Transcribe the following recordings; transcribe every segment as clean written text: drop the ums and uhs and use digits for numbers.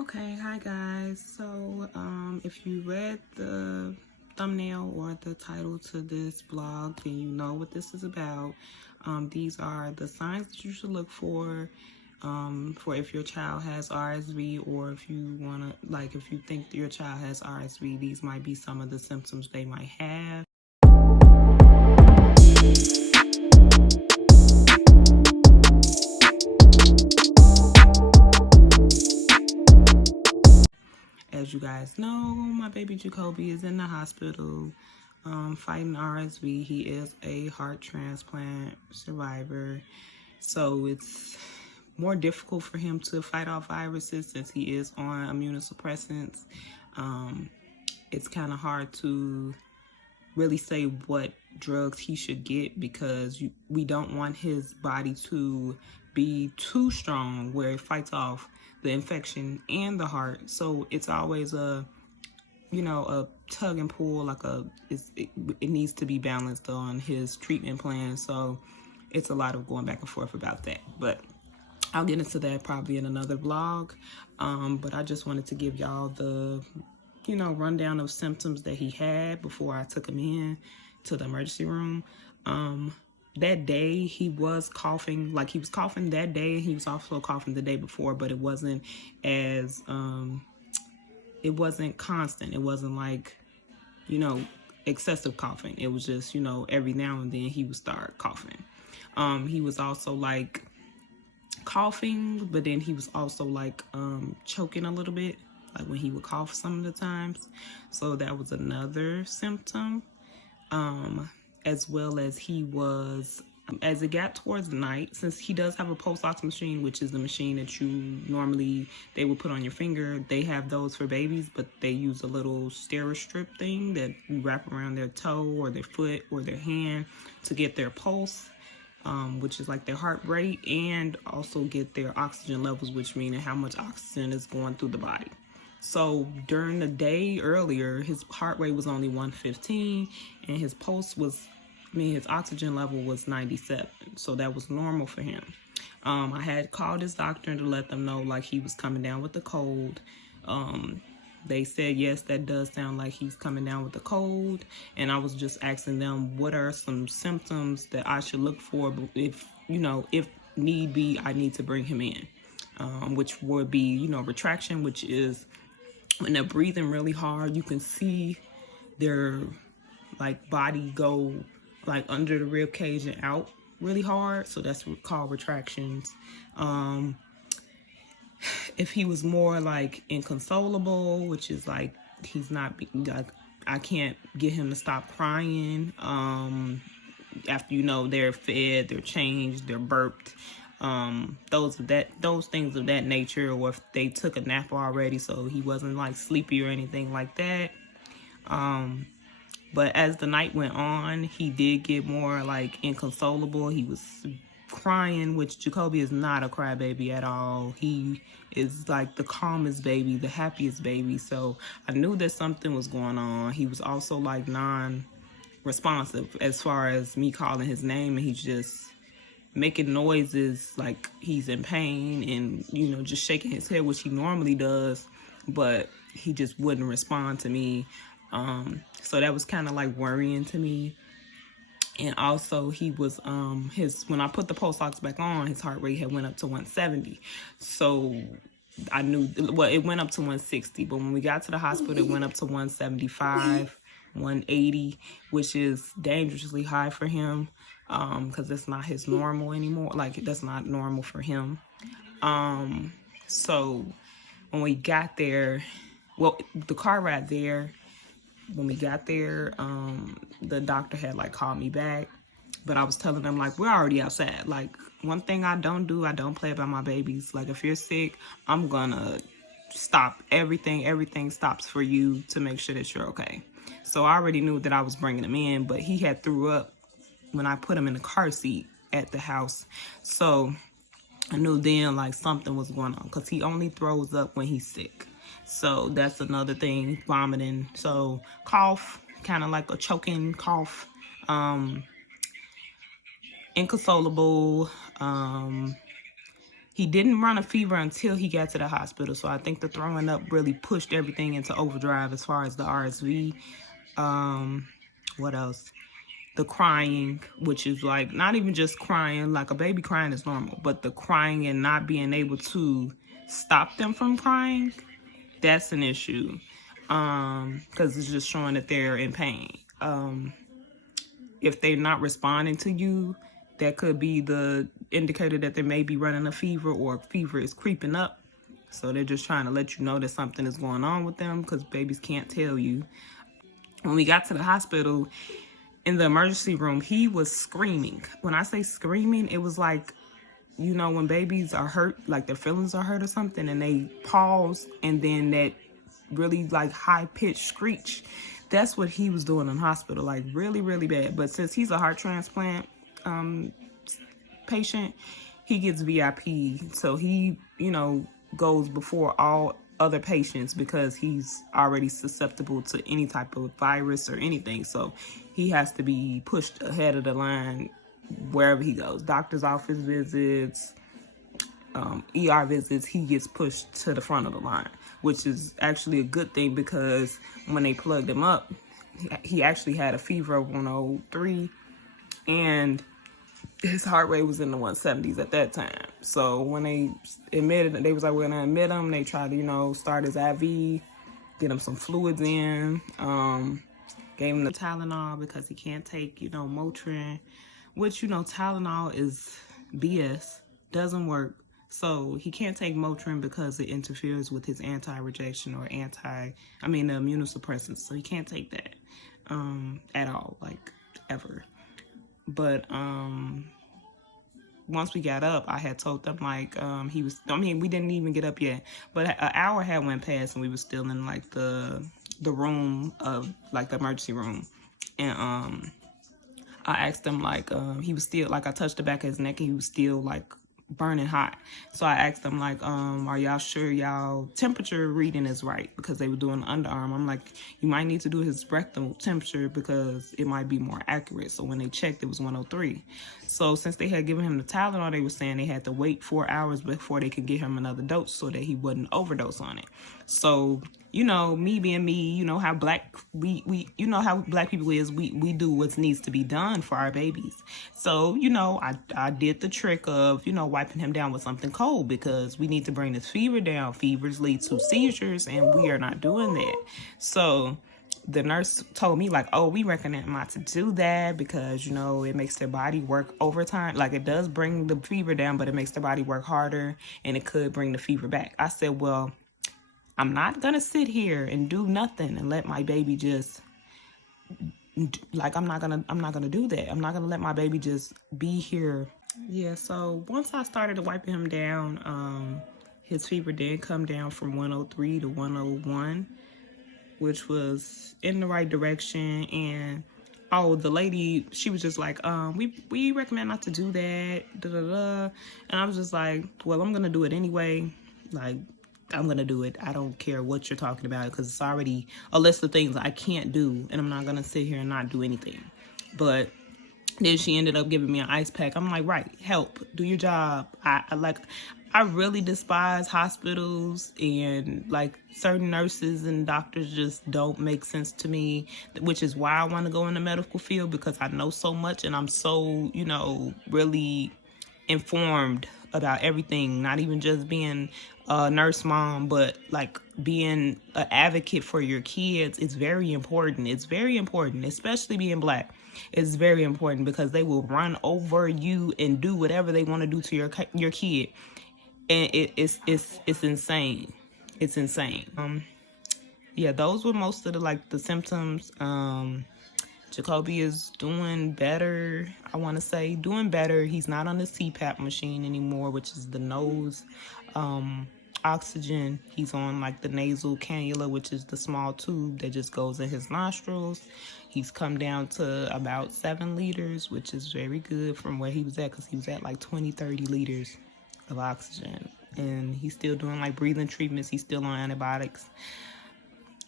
Okay, hi guys. So, if you read the thumbnail or the title to this blog, then you know what this is about. These are the signs that you should look for if your child has RSV, or if you want to, like, if you think your child has RSV, these might be some of the symptoms they might have. As you guys know, my baby Jacoby is in the hospital fighting RSV. He is a heart transplant survivor. So it's more difficult for him to fight off viruses since he is on immunosuppressants. It's kind of hard to really say what drugs he should get because we don't want his body to be too strong where it fights off the infection and the heart. So it's always a tug and pull, like it needs to be balanced on his treatment plan. So it's a lot of going back and forth about that, but I'll get into that probably in another vlog. But I just wanted to give y'all the rundown of symptoms that he had before I took him in to the emergency room. That day he was coughing, like he was coughing that day, and he was also coughing the day before, but it wasn't as it wasn't constant. It wasn't like excessive coughing. It was just every now and then he would start coughing. He was also like coughing, but then he was also like choking a little bit, like when he would cough some of the times. So that was another symptom. As well as he was, as it got towards night, since he does have a pulse ox machine, which is the machine that they would put on your finger. They have those for babies, but they use a little steri strip thing that you wrap around their toe or their foot or their hand to get their pulse, which is like their heart rate, and also get their oxygen levels, which means how much oxygen is going through the body. So during the day earlier, his heart rate was only 115, and his pulse was, his oxygen level was 97. So that was normal for him. I had called his doctor to let them know like he was coming down with the cold. They said, yes, that does sound like he's coming down with the cold. And I was just asking them, what are some symptoms that I should look for if need be, I need to bring him in, which would be, retraction, which is when they're breathing really hard, you can see their like body go like under the rib cage and out really hard. So that's called retractions. If he was more like inconsolable, which is like he's not like, I can't get him to stop crying after they're fed, they're changed, they're burped, those things of that nature, or if they took a nap already so he wasn't like sleepy or anything like that. But as the night went on, he did get more like inconsolable. He was crying, which Jacoby is not a crybaby at all. He is like the calmest baby, the happiest baby. So I knew that something was going on. He was also like non-responsive as far as me calling his name, and he's just making noises like he's in pain and just shaking his head, which he normally does, but he just wouldn't respond to me. So that was kind of like worrying to me. And also he was when I put the pulse ox back on, his heart rate had went up to 170. So I knew, well, it went up to 160, but when we got to the hospital, it went up to 175, 180, which is dangerously high for him, because that's not his normal anymore. Like, that's not normal for him. So when we got there, well, the car ride there, when we got there, the doctor had like called me back, but I was telling them like, we're already outside. Like, one thing I don't do, I don't play about my babies. Like, if you're sick, I'm gonna stop everything. Everything stops for you to make sure that you're okay. So I already knew that I was bringing him in, but he had threw up when I put him in the car seat at the house. So I knew then like something was going on, because he only throws up when he's sick. So that's another thing, vomiting. So cough, kind of like a choking cough, inconsolable, He didn't run a fever until he got to the hospital. So I think the throwing up really pushed everything into overdrive as far as the RSV. What else? The crying, which is like not even just crying, like a baby crying is normal, but the crying and not being able to stop them from crying, that's an issue. Because it's just showing that they're in pain. If they're not responding to you, that could be the indicator that they may be running a fever or fever is creeping up. So they're just trying to let you know that something is going on with them because babies can't tell you. When we got to the hospital, in the emergency room, he was screaming. When I say screaming, it was like, you know, when babies are hurt, like their feelings are hurt or something, and they pause, and then that really like high-pitched screech. That's what he was doing in hospital, like really, really bad. But since he's a heart transplant patient, he gets VIP. So he, you know, goes before all other patients because he's already susceptible to any type of virus or anything. So he has to be pushed ahead of the line wherever he goes. Doctor's office visits, ER visits, he gets pushed to the front of the line, which is actually a good thing because when they plugged him up, he actually had a fever of 103 and his heart rate was in the 170s at that time. So when they admitted, they was like, we're gonna admit him. They tried to, you know, start his IV, get him some fluids in, gave him the Tylenol because he can't take, you know, Motrin, which, you know, Tylenol is BS, doesn't work. So he can't take Motrin because it interferes with his anti-rejection or the immunosuppressants. So he can't take that at all, like ever. But once we got up, I had told them like we didn't even get up yet, but an hour had went past and we were still in like the room of like the emergency room. And I asked him like he was still like, I touched the back of his neck and he was still like burning hot. So I asked them like, are y'all sure y'all temperature reading is right? Because they were doing the underarm. I'm like, you might need to do his rectal temperature because it might be more accurate. So when they checked, it was 103. So since they had given him the Tylenol, they were saying they had to wait 4 hours before they could give him another dose so that he wouldn't overdose on it. So, you know, me being me, you know how we you know how black people is, we do what needs to be done for our babies. So, you know, I did the trick of, you know, wiping him down with something cold because we need to bring this fever down. Fevers lead to seizures and we are not doing that. So the nurse told me like, oh, we recommend not to do that because, you know, it makes their body work overtime. Like it does bring the fever down, but it makes their body work harder and it could bring the fever back. I said, well, I'm not going to sit here and do nothing and let my baby just like, I'm not going to do that. I'm not going to let my baby just be here. Yeah. So once I started wiping him down, his fever did come down from 103 to 101, which was in the right direction. And the lady, she was just like, we recommend not to do that, da, da, da. And I was just like, well, I'm going to do it anyway. Like, I'm going to do it. I don't care what you're talking about because it's already a list of things I can't do. And I'm not going to sit here and not do anything. But then she ended up giving me an ice pack. I'm like, right, help, do your job. I really despise hospitals and like certain nurses and doctors just don't make sense to me, which is why I want to go in the medical field because I know so much and I'm so, you know, really informed about everything, not even just being a nurse mom, but like being an advocate for your kids. It's very important. It's very important, especially being black. It's very important because they will run over you and do whatever they want to do to your kid. And it's insane. It's insane. Yeah, those were most of the symptoms. Jacoby is doing better. I want to say doing better. He's not on the CPAP machine anymore, which is the nose oxygen. He's on like the nasal cannula, which is the small tube that just goes in his nostrils. He's come down to about 7 liters, which is very good from where he was at because he was at like 20-30 liters of oxygen. And he's still doing like breathing treatments. He's still on antibiotics.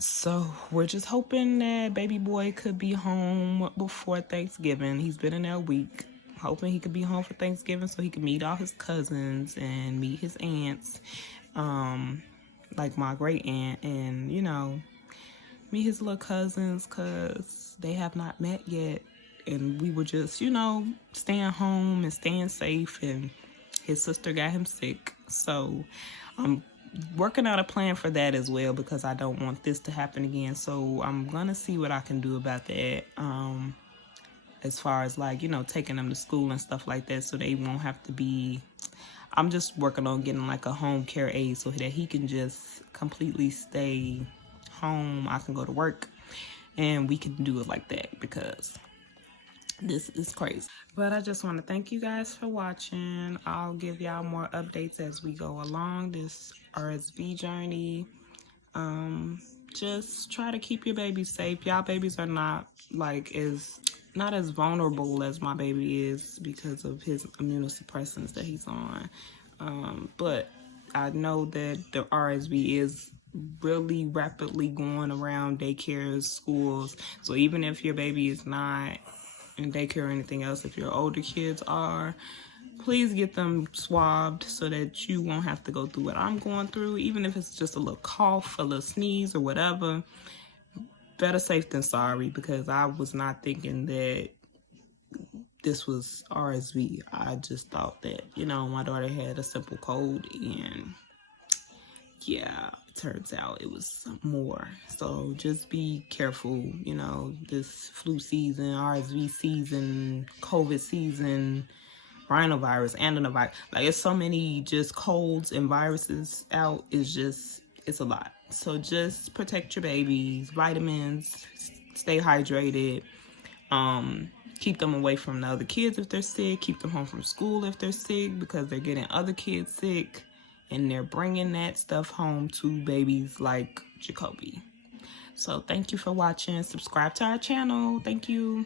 So we're just hoping that baby boy could be home before Thanksgiving. He's been in there a week. hoping he could be home for Thanksgiving so he could meet all his cousins and meet his aunts, like my great aunt, and, you know, meet his little cousins because they have not met yet. And we were just, you know, staying home and staying safe, and his sister got him sick. So I'm working out a plan for that as well because I don't want this to happen again. So I'm gonna see what I can do about that, as far as, like, you know, taking them to school and stuff like that, so they won't have to be. I'm just working on getting like a home care aide so that he can just completely stay home. I can go to work and we can do it like that because this is crazy. But I just want to thank you guys for watching. I'll give y'all more updates as we go along this RSV journey. Just try to keep your babies safe. Y'all babies are not not as vulnerable as my baby is because of his immunosuppressants that he's on. But I know that the RSV is really rapidly going around daycares, schools. So even if your baby is not in daycare or anything else, if your older kids are, please get them swabbed so that you won't have to go through what I'm going through. Even if it's just a little cough, a little sneeze or whatever, better safe than sorry, because I was not thinking that this was RSV. I just thought that, you know, my daughter had a simple cold, and yeah, it turns out it was more. So just be careful, you know, this flu season, RSV season, COVID season, rhinovirus, adenovirus. Like, it's so many just colds and viruses out. It's a lot. So just protect your babies, vitamins, stay hydrated, keep them away from the other kids if they're sick, keep them home from school if they're sick, because they're getting other kids sick and they're bringing that stuff home to babies like Jacoby. So thank you for watching. Subscribe to our channel. Thank you.